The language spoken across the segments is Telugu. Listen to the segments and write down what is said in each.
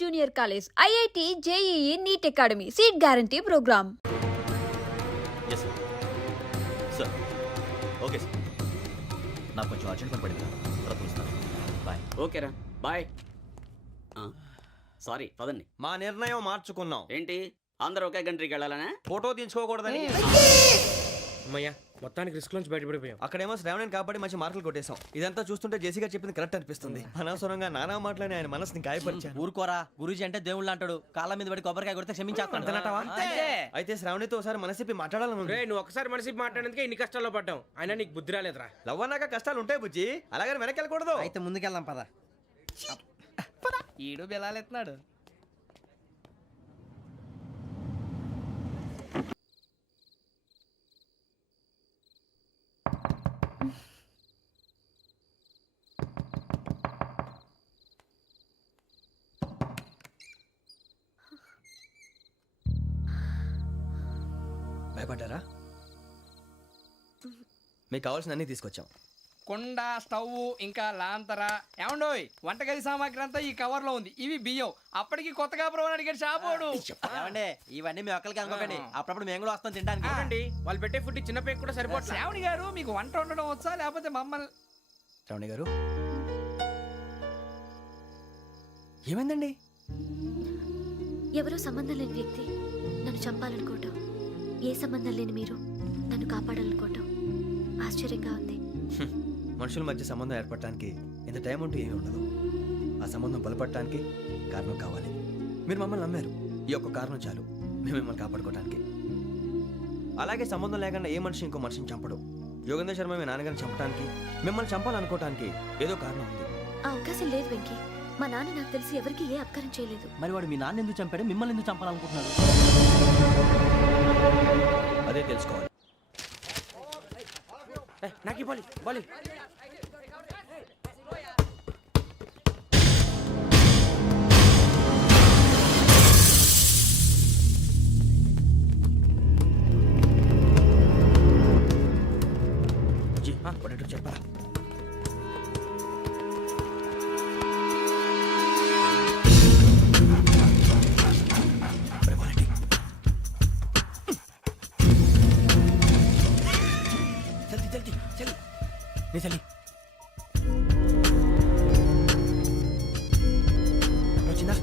Junior college, IIT, JEE, NEET academy, seat guarantee programme. Yes sir. Sir okay sir. నాకు కొంచెం అర్జెంట్ పని పడింది, తర్వాత పిలుస్తాను. బాయ్. ఓకేరా బాయ్. సారీ పదండి. మా నిర్ణయం మార్చుకున్నాం. ఏంటి అందరూ ఒకే కంట్రీకి వెళ్ళాలనే? ఫోటో తీసుకోకూడదని. అమ్మయ్యా, మొత్తానికి రిస్క్ నుంచి బయటపడిపోయాం. అక్కడేమో శ్రావణిని కాబట్టి మంచి మార్కులు కొట్టేశాం. ఇదంతా చూస్తుంటే జేసీగా చెప్పింది కరెక్ట్ అనిపిస్తుంది. అనవసరంగా నానా మాటలని ఆయన మనసుని గాయపరిచాను. ఊరుకోరా, గురూజీ అంటే దేవుళ్ళు అంటాడు. కాళ్ళ మీద పడి కొబ్బరికాయ కొడితే క్షమించేస్తాడంటావా? అయితే శ్రావణితో ఒకసారి మనసిప్పి మాట్లాడాలను. రే, నువ్వు ఒకసారి మనసి మాట్లాడేందుకే ఇన్ని కష్టాల్లో పడ్డాం. అయినా నీకు బుద్ధి రాలేదురా. లవ్ అన్నాక కష్టాలు ఉంటాయి బుజ్జి, అలాగని వెనక్కి వెళ్ళకూడదు. అయితే ముందుకెళ్దాం పద. ఈడు బెలాలెత్తున్నాడు. భయపడ్డారా? మీకు కావాల్సిన అన్ని తీసుకొచ్చాం. కుండ, స్టవ్, ఇంకా లాంతర. ఏమండోయ్, వంటగది సామాగ్రి అంతా ఈ కవర్ లో ఉంది. ఇవి బియ్యం. అప్పటికి కొత్తగా బ్రౌన్ అడిగాడు షాపోడు. ఏమండి, ఇవన్నీ మీ ఒక్కరికి అనుకోకండి. అప్పుడప్పుడు మేము కూడా వస్తాం తినడానికి. చూడండి, వాళ్ళు పెట్టే ఫుడ్ చిన్న పేక్ కూడా సరిపోతుంది. శ్రావణి గారు, మీకు వంట వండడం వచ్చా లేకపోతే మమ్మల్ని? శ్రావణి గారు ఏమైందండి? ఎవరో సంబంధం లేని వ్యక్తి నన్ను చంపాలనుకోవటం, ఏ సంబంధం లేని మీరు నన్ను కాపాడాలనుకోవటం ఆశ్చర్యంగా ఉంది. మనుషుల మధ్య సంబంధం ఏర్పడటానికి ఇంత టైం ఉంటూ ఏమీ ఉండదు. ఆ సంబంధం బలపడటానికి కారణం కావాలి. మీరు మమ్మల్ని నమ్మారు, ఈ ఒక్క కారణం చాలు మేము మిమ్మల్ని కాపాడుకోవడానికి. అలాగే సంబంధం లేకుండా ఏ మనిషి ఇంకో మనిషిని చంపడు. యోగేంద్ర శర్మ మీ నాన్నగారిని చంపడానికి, మిమ్మల్ని చంపాలనుకోవటానికి ఏదో కారణం ఉంది. ఆ అవకాశం లేదు వెంకీ. మా నాన్న నాకు తెలిసి ఎవరికి ఏ అపకారం చేయలేదు. మరి వాడు మీ నాన్న ఎందుకు చంపాడు, మిమ్మల్ని ఎందుకు చంపాలనుకుంటున్నాడు? అదే తెలుసుకోవాలి. నాకు బాలి బాలి. చెప్పరా? చలి వచ్చిందా?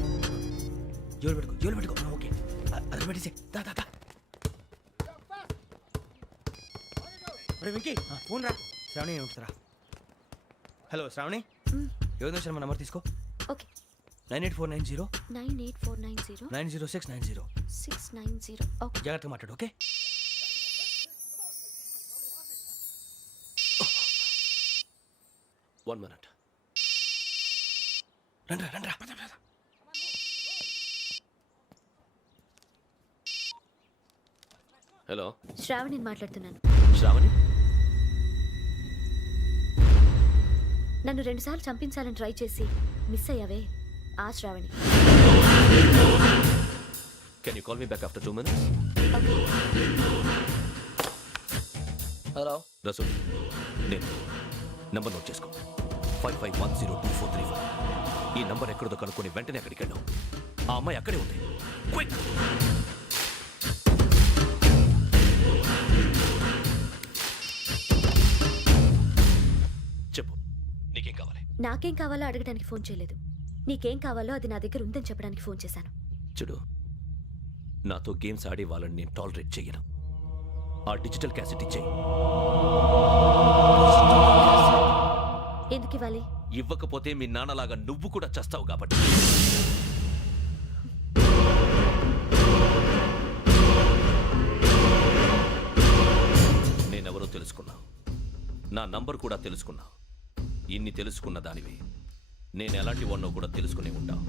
జోలు పెట్టుకో. ఓకే, అది పెట్టేసి వెంకీ ఫోన్ రా. శ్రావణి ఏమిటరా? హలో శ్రావణి, యోగేంద్ర శర్మ నంబర్ తీసుకో. ఓకే. 98490 98490 90690. 690. ఓకే. జాగ్రత్తగా మాట్లాడు. ఓకే. One minute. రండ్రా. హలో, శ్రావణిని మాట్లాడుతున్నాను. శ్రావణి? నన్ను 2 సార్లు చంపించాలని ట్రై చేసి మిస్ అయ్యావే, ఆ Shravani. Can you call me back after 2 minutes? Hello Rasool, నేను నంబర్ నోట్ చేసుకో. 55102435. ఈ నంబర్ ఎక్కడదో కనుక్కొని వెంటనే అక్కడికి వెళ్ళాం. ఆ అమ్మాయి అక్కడే ఉంది. క్విక్! చెప్పు, నీకేం కావాలి? నాకేం కావాలో అడగడానికి ఫోన్ చేయలేదు. నీకేం కావాలో అది నా దగ్గర ఉందని చెప్పడానికి ఫోన్ చేశాను. చూడు, నాతో గేమ్స్ ఆడే వాళ్ళని నేను టాలరేట్ చెయ్యను. ఆ డిజిటల్ క్యాసెట్ ఇచ్చేయి. ఎందుకు ఇవ్వాలి? ఇవ్వకపోతే మీ నాన్నలాగా నువ్వు కూడా చస్తావు కాబట్టి. నేనెవరో తెలుసుకున్నావు, నా నంబర్ కూడా తెలుసుకున్నావు. ఇన్ని తెలుసుకున్న దానివి నేను ఎలాంటి వాడినో కూడా తెలుసుకునే ఉంటావు.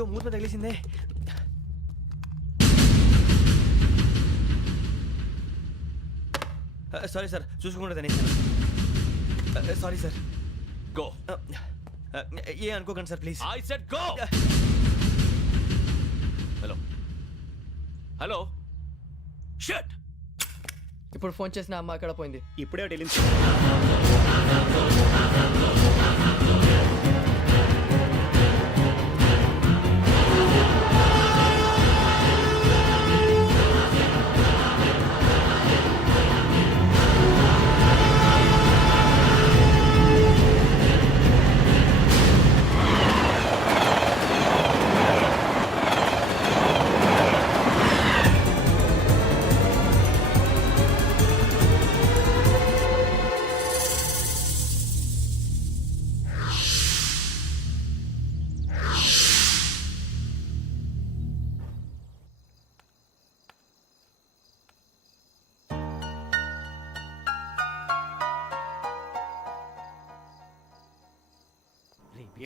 అయ్యో మూత తగిలేసిందే. సారీ సార్, చూసుకోకుండా తినేసాను. Sorry sir. గో. ఏ అనుకోకండి sir please. I said go. Hello hello. Shut. ఇప్పుడు ఫోన్ చేసిన అమ్మ అక్కడ పోయింది. ఇప్పుడే వెళ్ళింది.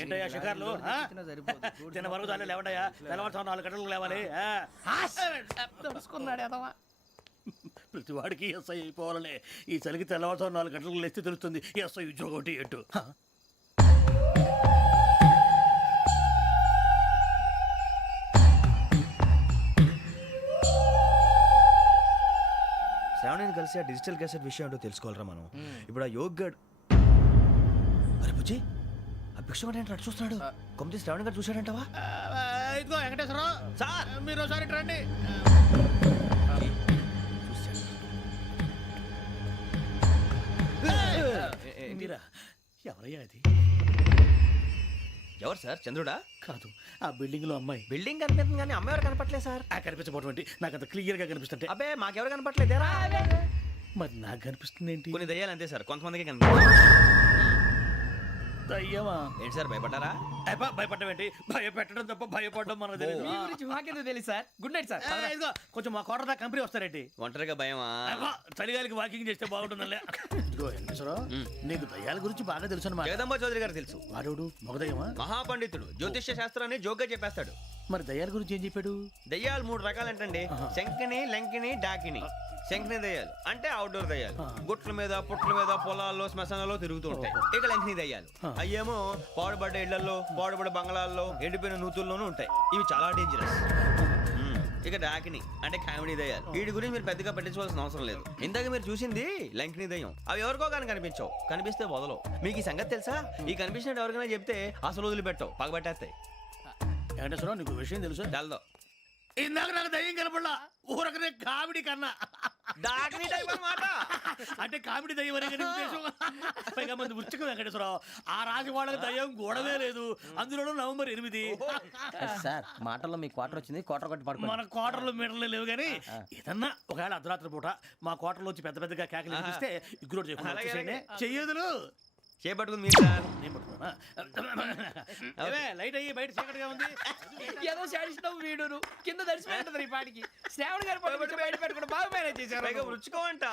ఏంటయ్యా షికార్లు తిన్న వరకు దాన్ని లేవండయ్యా, తెల్లవారుతో 4 గంటలకు లేవాలి. ప్రతి వాడికి ఎస్ఐ అయిపోవాలనే ఈ చలికి తెల్లవారుతో 4 గంటలకు లేస్తే తెలుస్తుంది ఎస్ఐ ఉద్యోగం ఒకటి ఎటు. శ్రావణిని కలిసి ఆ డిజిటల్ క్యాసెట్ విషయం ఏంటో తెలుసుకోవాలరా మనం. ఇప్పుడు ఆ యోగ్ గడ్. అరే బుజ్జి, ఆ భిక్షం ఏంటంటే అటు చూస్తున్నాడు. కొమ్మిది శ్రావణి గారు చూశాడంటావా? ఇదిగో వెంకటేశ్వరరావు సార్, మీరు ఒకసారి ఇటు రండి. మీరా? ఎవరయ్యా అది? ఎవరు సార్? చంద్రుడా? కాదు, ఆ బిల్డింగ్ లో అమ్మాయి. బిల్డింగ్ కనిపిస్తుంది కానీ అమ్మ ఎవరు కనపట్లేదు సార్. ఆ కనిపించబోటువంటి నాకు అంత క్లియర్ గా కనిపిస్తుంటే. అబ్బే మాకెవరు కనపట్లేదేరా. మరి నాకు కనిపిస్తుంది ఏంటి? కొన్ని దయ్యాలు అంతే సార్, కొంతమందికి కనిపిస్తుంది. దయ్యమా? ఏంటి సార్ భయపడ్డారా? భయపడడం ఏంటి? భయపెట్టడం తప్ప భయపడడం మనకు తెలియదు. మీ గురించి మాకెందుకు తెలుసు సార్. Good night sir. ఇదిగో కొంచెం మా కోట దాకా కంపెనీ వస్తారేంటి? ఒంటరిగా భయమా? చలిగాలికి వాకింగ్ చేస్తే బాగుంటుందిలే. ఇదిగో వెంకటేశ్వరరావు, నీకు దయ్యాల గురించి బాగా తెలుసు అన్నమాట. జగదంబ చౌదరి గారు తెలుసు. వాడోడు మగదయ్యమా? మహాపండితుడు, జ్యోతిష్య శాస్త్రాన్ని జోగ్గా చెప్పేస్తాడు. మరి దయ్యాల గురించి ఏం చెప్పాడు? దయ్యాలు 3 రకాలంటండి. శంకిని, లంకిని, డాకిని. శంకిని దయ్యాలు అంటే అవుట్డోర్ దయ్యాలు, గుట్ల మీద పుట్ల మీద పొలాల్లో శ్మశానాల్లో తిరుగుతూ ఉంటాయి. ఇక లంకిని దయ్యాలు అయ్యేమో పాడుబడ్డ ఇళ్లలో, పాడుబడ్డ బంగ్లాల్లో, ఎండిపోయిన నూతుల్లోనూ ఉంటాయి. ఇవి చాలా డేంజరస్. ఇక డాకిని అంటే కామెడీ దయ్యాలు. వీటి గురించి మీరు పెద్దగా పట్టించుకోవాల్సిన అవసరం లేదు. ఇందాక మీరు చూసింది లంకిని దయ్యం. అవి ఎవరికో కానీ కనిపించవు, కనిపిస్తే వదలవు. మీకు ఈ సంగతి తెలుసా? ఈ కనిపించినట్టు ఎవరికైనా చెప్తే అసలు వదిలిపెట్టవు, పగబట్టేస్తాయి. వెంకటేశ్వరరావు, నీకు విషయం తెలుసు? డల్దో. ఇందాక నాకు దయ్యం కనపడలా, ఊరకనే కామెడీ కన్నా. డాకిని టైప్ అన్నమాట. అంటే కామెడీ దయ్యం అనే కదా ఉద్దేశం. పైగా మంది వృచ్చిక వెంకటేశ్వరరావు, ఆ రాజు వాళ్ళకి దయ్యం గొడవే లేదు. అందులోనూ నవంబర్ 8. సార్ మాటల్లో మీ క్వార్టర్ వచ్చింది, క్వార్టర్ కొట్టి పడుకో. మన క్వార్టర్లో మీటర్లు లేవు కానీ ఏదన్నా ఒకవేళ అర్ధరాత్రి పూట మా క్వార్టర్లో వచ్చి పెద్ద పెద్దగా కేకలు వినిపిస్తే ఇగ్గురు చేయకుండా చెయ్యదులు చేపట్టుకుంది మీరు సార్. నేను పట్టుకున్నా. లైట్ అయ్యి బయట చీకటిగా ఉంది. ఏదో శాడిస్తావు వీడును కింద దర్శనం ఈ పాటికి. శ్రావణ్ గారు పట్టుకొచ్చి బయట పెట్టుకుని బాగా మేనేజ్ చేశారు. పైగా రుచుకోవంట.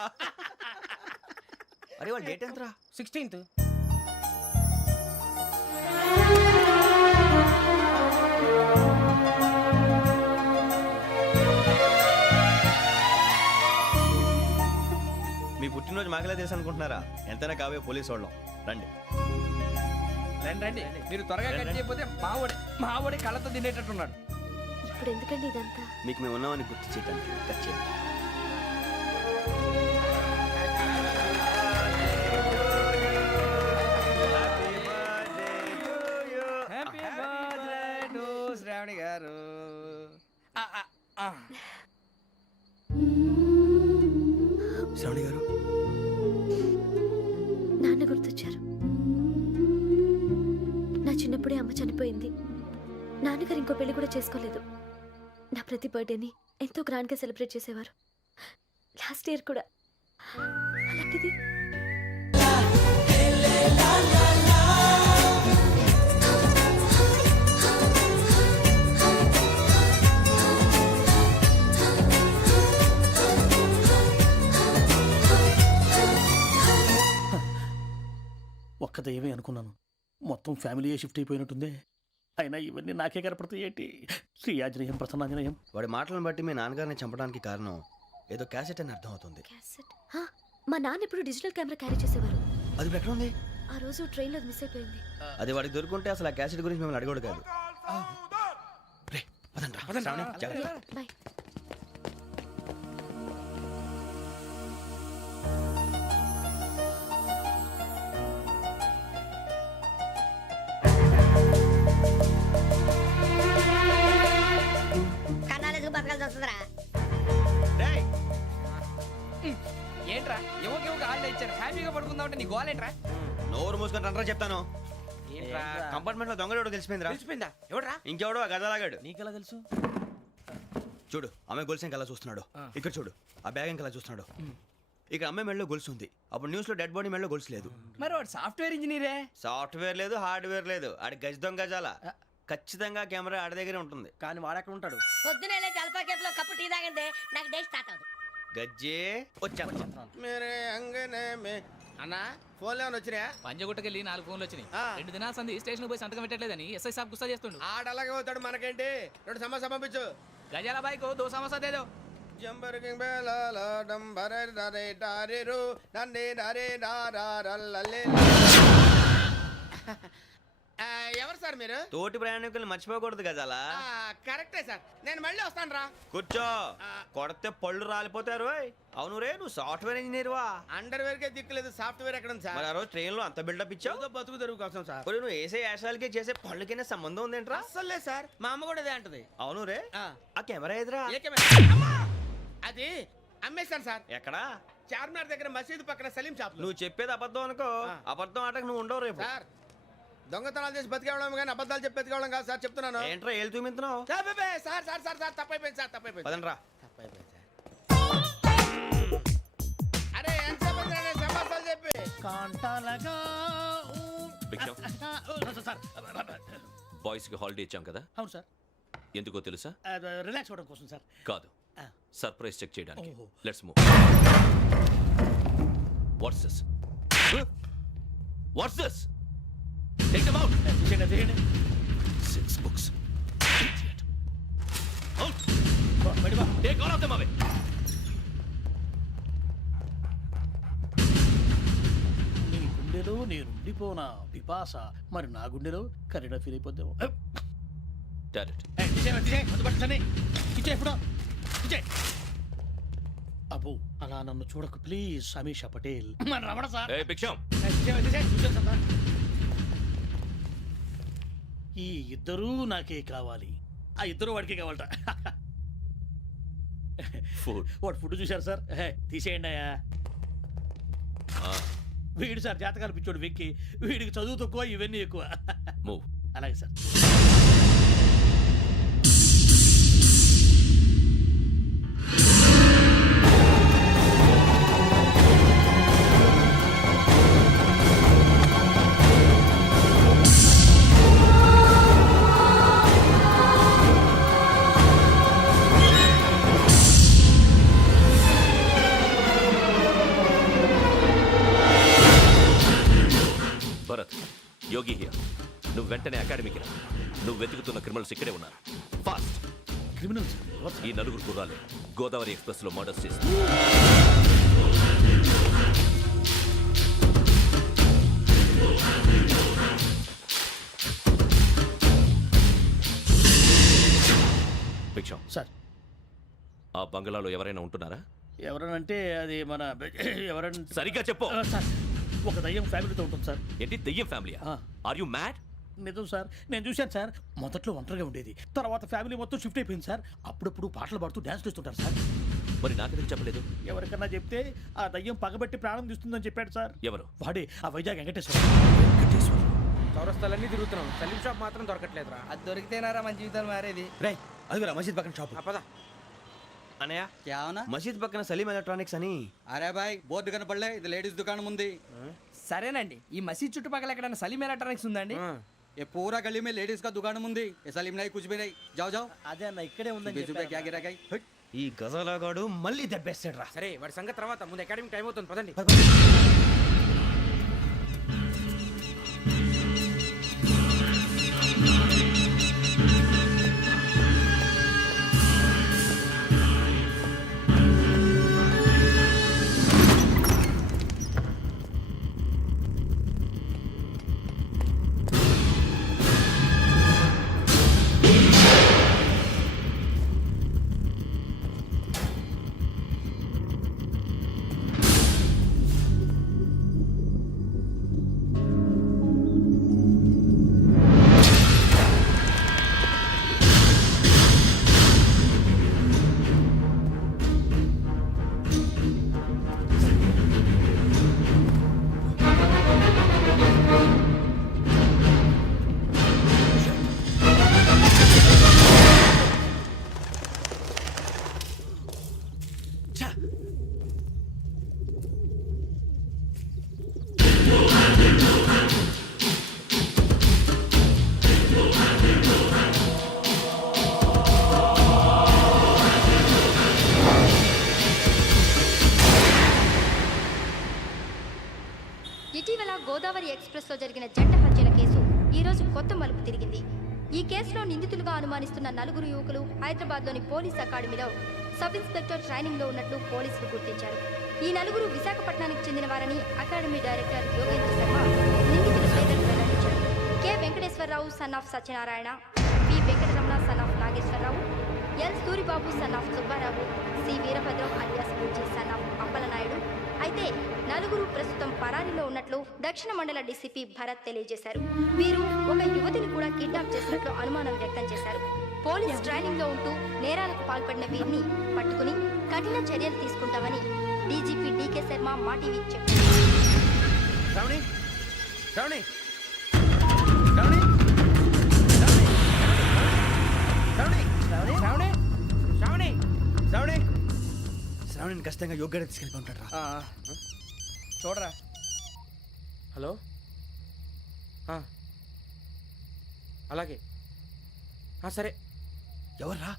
అరే వాళ్ళ డేట్ ఎంతరా? 16th. మీ పుట్టినరోజు మాకలే తెలుసు అనుకుంటున్నారా? ఎంతైనా కావే పోలీసు వాళ్ళం. రండి రండి రండి, మీరు త్వరగా కట్ చేయకపోతే మావడి కళ్ళతో తినేటట్టున్నాడు. ఇప్పుడు ఎందుకండి ఇదంతా? మీకు మేము ఉన్నామని గుర్తు చేయడానికి కట్ చేయండి. హ్యాపీ బర్త్డే టు శ్రావణి గారు. శ్రావణి గారు, నాన్న గుర్తొచ్చారు. నా చిన్నప్పుడే అమ్మ చనిపోయింది. నాన్నగారు ఇంకో పెళ్లి కూడా చేసుకోలేదు. నా ప్రతి బర్త్డేని ఎంతో గ్రాండ్గా సెలబ్రేట్ చేసేవారు. లాస్ట్ ఇయర్ కూడా. అలాంటిది ఒక్క దయ్యమే అనుకున్నాను, మొత్తం ఫ్యామిలీయే షిఫ్ట్ అయిపోయినట్టుంది. అయినా ఇవన్నీ నాకే కనపడతాయి ఏంటి? శ్రీ ఆంజనేయం ప్రసన్నాంజనేయం. వాడి మాటలను బట్టి మీ నాన్నగారిని చంపడానికి కారణం ఏదో క్యాసెట్ అని అర్థం అవుతుంది. క్యాసెట్ మా నాన్న ఎప్పుడు డిజిటల్ కెమెరా క్యారీ చేసేవారు. అది ఇప్పుడు ఎక్కడ ఉంది? ఆ రోజు ట్రైన్లో మిస్ అయిపోయింది. అది వాడికి దొరుకుంటే అసలు ఆ క్యాసెట్ గురించి మిమ్మల్ని అడగడు కాదు. రేయ్, పదండ్రా. శ్రావణి, జాగ్రత్త. బాయ్. కన్నాలకు బతకాల్సి వస్తుందిరా. రేయ్, ఏంట్రా ఎవరికి హాలిడే ఇచ్చారు, హ్యాపీగా పడుకుందామంటే నీ గోల్ ఏంట్రా? నోరు మూసుకొని రండ్రా చెప్తాను. ఏంట్రా కంపార్ట్మెంట్ లో దొంగడు తెలిసిపోయిందిరా. తెలిసిపోయిందా? ఎవడ్రా? ఇంకెవడో ఆ గదలాగాడు. నీకెలా తెలుసు? చూడు, ఆమె గొలుసు ఇంకలా చూస్తున్నాడు. ఇక్కడ చూడు, ఆ బ్యాగ్ ఇంకలా చూస్తున్నాడు. ఇక్కడ అమ్మాయి మెడలో గొలుసు ఉంది. అప్పుడు న్యూస్ లో డెడ్ బాడీ మెడలో గొలుసు లేదు. మరి వాడు సాఫ్ట్వేర్ ఇంజనీరే. సాఫ్ట్వేర్ లేదు, హార్డ్వేర్ లేదు. ఆడి గజ దొంగ గజాల. ఖచ్చితంగా కెమెరా ఆడి దగ్గరే ఉంటుంది. కానీ వాడెక్కడ ఉంటాడు? పొద్దునే లేచి అల్ఫా కేఫ్ లో కప్పు టీ తాగంటే నాకు డే స్టార్ట్ అవుతుంది. గజ్జే వచ్చా. మేరే అంగనే మే అన్నా ఫోన్లో వచ్చినా? పంజగుట్టకెళ్ళి 4 ఫోన్లు వచ్చినాయి. 2 దినాల సంది స్టేషన్ పోయి సంతకం పెట్టలేదని ఎస్ఐ సాబ్ గుస్తా చేస్తుండు. ఆడలాగే పోతాడు, మనకేంటి? 2 సమస్య పంపించు. గజాల బైక్ 2 సమస్య దేదో. జంబరకింగ్ బేలాల డంబరే డరే డారెరు నన్నే డరే డారల్లలే. ఎవరు సార్ మీరు? తోటి ప్రయాణికుల్ని మర్చిపోకూడదు గజాల. కరెక్టే సార్, నేను మళ్ళీ వస్తాను రా. కూర్చో, కొడితే పళ్ళు రాలిపోతారు. అవును రే, నువ్వు సాఫ్ట్వేర్ ఇంజనీర్ వా? అండర్వేర్ కే దిక్కులేదు, సాఫ్ట్వేర్ ఎక్కడ ఉంది సార్? మరి ఆ రోజు ట్రైన్ లో అంత బిల్డప్ ఇచ్చావు. బతుకు తెరుగు కోసం సార్. మరి నువ్వు వేసే యాశాలకి చేసే పళ్ళకైనా సంబంధం ఉందేంట్రా? అస్సలు లేదు సార్, మా అమ్మ కూడా అదే అంటది. అవును రే, ఆ. ఆ కెమెరా ఎదురా? ఏ కెమెరా? అమ్మా! అది అమ్మేశాను సార్. ఎక్కడా? చార్మినార్ దగ్గర మసీదు పక్కన సలీం షాప్ లో. నువ్వు చెప్పేది అబద్ధం అనుకో. ఆ. అబద్ధం ఆటకు నువ్వు ఉండవు రేపు. సార్ దొంగతనాలు చేసి బతికేవడం కానీ అబద్ధాలు చెప్పి బతికేవడం కాదు సార్, చెప్తున్నాను. ఏంట్రా ఏళ్ళు చూపించినావు? Sir sir sir sir sir తప్పైపోయింది సార్, తప్పైపోయింది. పదండ్రా. తప్పైపోయింది సార్. అరే ఎంత సమాసాలు చెప్పి కాంటాలగా భిక్షం. సార్. బాయ్స్ కి హాలిడే ఇచ్చాం కదా, అవును సార్. ఎందుకో తెలుసా? రిలాక్స్ అవ్వడం కోసం సార్. కాదు, సర్ప్రైజ్ చెక్ చేయడానికి. ఓహో. Let's move. What's this? What's this? Take them out. తీయండి. 6 books. Out. బయటికి వా. Take all of them away. నీ గుండెలో నేనుండిపోనా పిపాస, మరి నా గుండెలో కరీడా ఫీల్ అయిపోద్దాము. Tablet. అబ్బో, అలా నన్ను చూడకు ప్లీజ్. సమీషా పటేల్. మన రమణ సార్. Hey, భిక్షం. ఈ ఇద్దరూ నాకే కావాలి, ఆ ఇద్దరు వాడికే కావాలట. Food. వాడు ఫుడ్ చూశారు సార్. తీసేయండి అయ్యా. వీడు సార్ జాతకాలు పిచ్చోడు వెక్కి, వీడికి చదువు తక్కువ, ఇవన్నీ ఎక్కువ. Move. అలాగే సార్. Bharat, Yogi here. నువ్వు వెంటనే అకాడమీకి రా. నువ్వు వెతుకుతున్న క్రిమినల్స్ ఇక్కడే ఉన్నారు. ఫాస్ట్. క్రిమినల్స్ ఈ 4 కుర్రాలు గోదావరి ఎక్స్ప్రెస్ లో మర్డర్స్ చేసి భిక్షం. సార్. ఆ బంగ్లాలో ఎవరైనా ఉంటున్నారా? ఎవరనంటే అది మన ఎవరంటే సరిగ్గా చెప్పు. సార్, ఒక దయ్యం ఫ్యామిలీతో ఉంటుంది సార్. ఏంటి దెయ్యం ఫ్యామిలీ? ఆ. Are you mad? నిజం సార్, నేను చూశాను సార్. మొదట్లో ఒంటరిగా ఉండేది, తర్వాత ఫ్యామిలీ మొత్తం షిఫ్ట్ అయిపోయింది సార్. అప్పుడప్పుడు పాటలు పాడుతూ డ్యాన్స్ చేస్తుంటారు సార్. మరి నాకెందుకు చెప్పలేదు? ఎవరికన్నా చెప్తే ఆ దయ్యం పగబెట్టి ప్రాణం తీస్తుందని చెప్పాడు సార్. ఎవరు? వాడే ఆ వైజాగ్ వెంకటేశ్వర. చౌరస్తాలన్నీ తిరుగుతున్నాం, సలీం షాప్ మాత్రం దొరకట్లేదురా. అది దొరికితేనారా మన జీవితాలు మారేది. రే, అదిగురా మసీద్ పక్కన షాప్. పద. అనయ్య, क्या होना? మసీద్ పక్కన సలీం ఎలక్ట్రానిక్స్ అని. అరే బాయ్, బోర్డు కనపడలే, ఇది లేడీస్ దుకాణం ఉంది. సరేనండి, ఈ మసీద్ చుట్టుపక్కల ఎక్కడైనా సలీం ఎలక్ట్రానిక్స్ ఉందండి? ये पूरा गली में लेडीज का दुकान मुंदी ये सलीम नहीं कुछ भी नहीं जाओ जाओ అదే అన్న ఇక్కడే ఉందని बीस रुपए क्या गिरा गई ఈ గజాలగాడు మళ్ళీ దెబ్బేస్తాడు రా. సరే వాడి సంగతి తర్వాత, ముందు అకాడమిక్ టైం అవుతుంది, పదండి. లో జరిగిన జంట హత్యల కేసు ఈ రోజు కొత్త మలుపు తిరిగింది. ఈ కేసులో నిందితులుగా అనుమానిస్తున్న 4 యువకులు హైదరాబాద్లోని పోలీస్ అకాడమీలో సబ్ ఇన్స్పెక్టర్ ట్రైనింగ్ లో ఉన్నట్లు పోలీసులు గుర్తించారు. ఈ 4 విశాఖపట్నానికి చెందిన వారని అకాడమీ డైరెక్టర్ యోగేంద్ర శర్మ నిందితుల పేర్లను వెల్లడించారు. K Venkateswararao son of Satyanarayana, P Venkataramana son of Nageswararao, L Suribabu son of Subbarao, C Veerabhadram alias Bujji son of Appalanaidu. అయితే 4 ప్రస్తుతం పరారీలో ఉన్నట్లు దక్షిణ మండల డీసీపీ భరత్ తెలియజేశారు. వీరు ఒక యువతిని కూడా కిడ్నాప్ చేసినట్లు అనుమానం వ్యక్తం చేశారు. పోలీస్ ట్రైనింగ్ లో ఉంటూ నేరాలకు పాల్పడిన వీరిని పట్టుకుని కఠిన చర్యలు తీసుకుంటామని డీజీపీ డీకే శర్మ మా టీవీకి చెప్పారు. శ్రావణి శ్రావణి శ్రావణి శ్రావణి శ్రావణి శ్రావణి శ్రావణి శ్రావణిని ఖచ్చితంగా యోగ్యత తీసుకెళ్ళి ఉంటాడు రా. చూడరా. హలో అలాగే సరే. ఎవర్రా?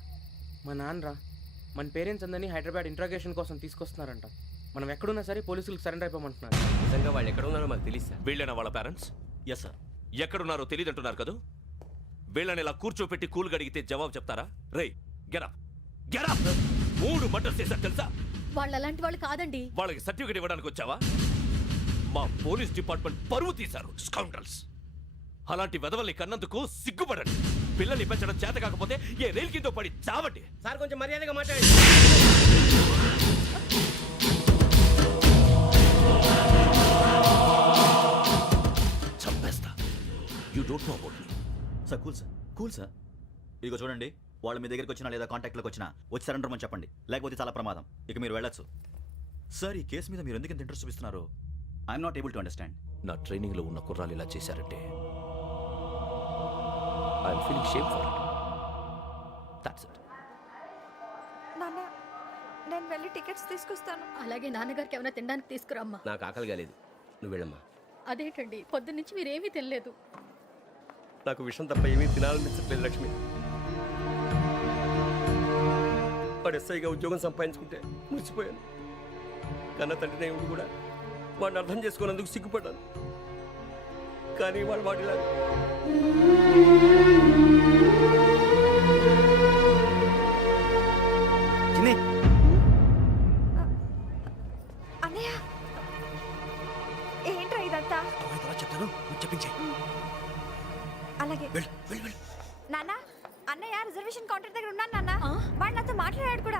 మా నాన్నరా. మన పేరెంట్స్ అందరినీ హైదరాబాద్ ఇంట్రాగేషన్ కోసం తీసుకొస్తున్నారంట. మనం ఎక్కడున్నా సరే పోలీసులకు సరెండర్ అయిపోమంటున్నారు. నిజంగా వాళ్ళు ఎక్కడ ఉన్నారో మాకు తెలియదు సార్. వీళ్ళేనా వాళ్ళ పేరెంట్స్? Yes sir. ఎక్కడున్నారో తెలియదంటున్నారు కదా. వీళ్ళని ఇలా కూర్చోపెట్టి కూల్ గడిగితే జవాబు చెప్తారా? రేయ్ గెటప్ గెటప్. 3 మర్డర్స్ చేశారు తెలుసా? వాళ్ళు అలాంటి వాళ్ళు కాదండి. వాళ్ళకి సర్టిఫికేట్ ఇవ్వడానికి వచ్చావా? మా పోలీస్ డిపార్ట్మెంట్ పరువు తీశారు స్కౌండ్రల్స్. అలాంటి వెధవల్ని కన్నందుకు సిగ్గుపడండి. పిల్లల్ని పెంచడం చేత కాకపోతే ఏ రైలు కింద పడి చావండి. సార్ కొంచెం మర్యాదగా మాట్లాడండి. చంపేస్తా. You don't know about me. Sir cool sir. ఇదిగో చూడండి, వాళ్ళు మీ దగ్గరికి వచ్చినా లేదా కాంటాక్ట్లోకి వచ్చినా వచ్చి సరెండర్ అని చెప్పండి, లేకపోతే చాలా ప్రమాదం. ఇక మీరు వెళ్ళొచ్చు. సార్, ఈ కేసు మీద మీరు ఎందుకు ఇంత ఇంట్రెస్ట్ చూపిస్తున్నారు? I'm not able to understand. నా ట్రైనింగ్ లో ఉన్న కుర్రాలు ఇలా చేశారంటే I'm feeling shame for it. That's it. నాన్న, నేను వెళ్ళి టికెట్స్ తీసుకొస్తాను. అలాగే నాన్నగారికి ఏమైనా తినడానికి తీసుకురమ్మా. నాకు ఆకలి కాలేదు, నువ్వు వెళ్ళమ్మా. అదేంటండి, పొద్దున్నుంచి మీరేమీ తినలేదు. నాకు విషయం తప్ప ఏమీ తినాలనిపించట్లేదు లక్ష్మి. వాడు ఎస్ఐగా ఉద్యోగం సంపాదించుకుంటే మురిసిపోయాను. కన్న తండ్రినే ఉండి కూడా వాడిని అర్థం చేసుకున్నందుకు సిగ్గుపడ్డాను. కానీ వాడు వాడిలా అన్నయ్య, ఏంట్రా ఇదంతా? చెప్తాను, చెప్పించే. అలాగే. నాన్న, అన్నయ్య రిజర్వేషన్ కౌంటర్ దగ్గర ఉన్నాను నాన్న. వాడు నాతో మాట్లాడాడు కూడా.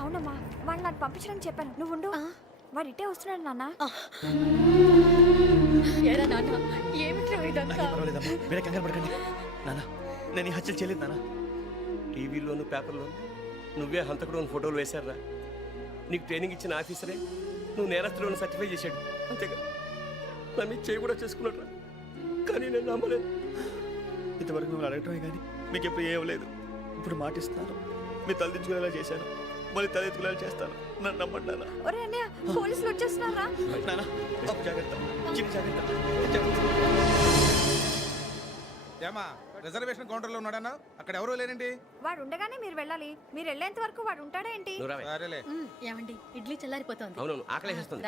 అవునమ్మా, వాడు నాకు పంపించడానికి చెప్పాను. నువ్వు ఉండు, వాడు ఇట్టే వస్తున్నాడు నాన్న. పర్వాలేదమ్మా, వేరే కంగారు పడకండి. నాన్న, నేను ఈ హత్యలు చేయలేదు నాన్న. టీవీలోను పేపర్లోను నువ్వే హంతకుడు ఫోటోలు వేశారా? నీకు ట్రైనింగ్ ఇచ్చిన ఆఫీసరే నువ్వు నేరస్తులను సర్టిఫై చేశాడు. అంతేగా నా మీద చేయి కూడా చేసుకున్నట్రా. కానీ నేను నమ్మలేదు. ఇంతవరకు మిమ్మల్ని అడగటమే కానీ మీకు ఎప్పుడు ఏం లేదు. ఇప్పుడు మాటిస్తున్నాను, మీ తలదించుకునేలా చేశాను, మళ్ళీ తలెత్తుకునేలా చేస్తాను. నన్ను నమ్మండి నాన్న. ఒరే అన్నయ్య, పోలీసులు వచ్చేస్తున్నారా? నాన్న, జాగ్రత్త, చిన్న జాగ్రత్త. ఏమా రిజర్వేషన్ కౌంటర్ లో ఉన్నాడన్నా? అక్కడ ఎవరూ లేనండి. వాడు ఉండగానే మీరు వెళ్ళాలి. మీరు వెళ్ళేంత వరకు వాడు ఉంటాడా ఏంటి? సరేలే. ఏమండి, ఇడ్లీ చల్లారిపోతుంది. అవును, ఆకలి వేస్తుంది.